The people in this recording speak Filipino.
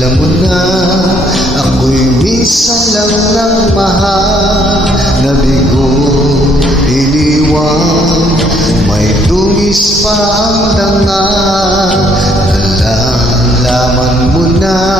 Alam mo na, ako'y minsan lang ng mahal, nabigo, iniwan, may dungis pa ang danga. Nalalaman mo na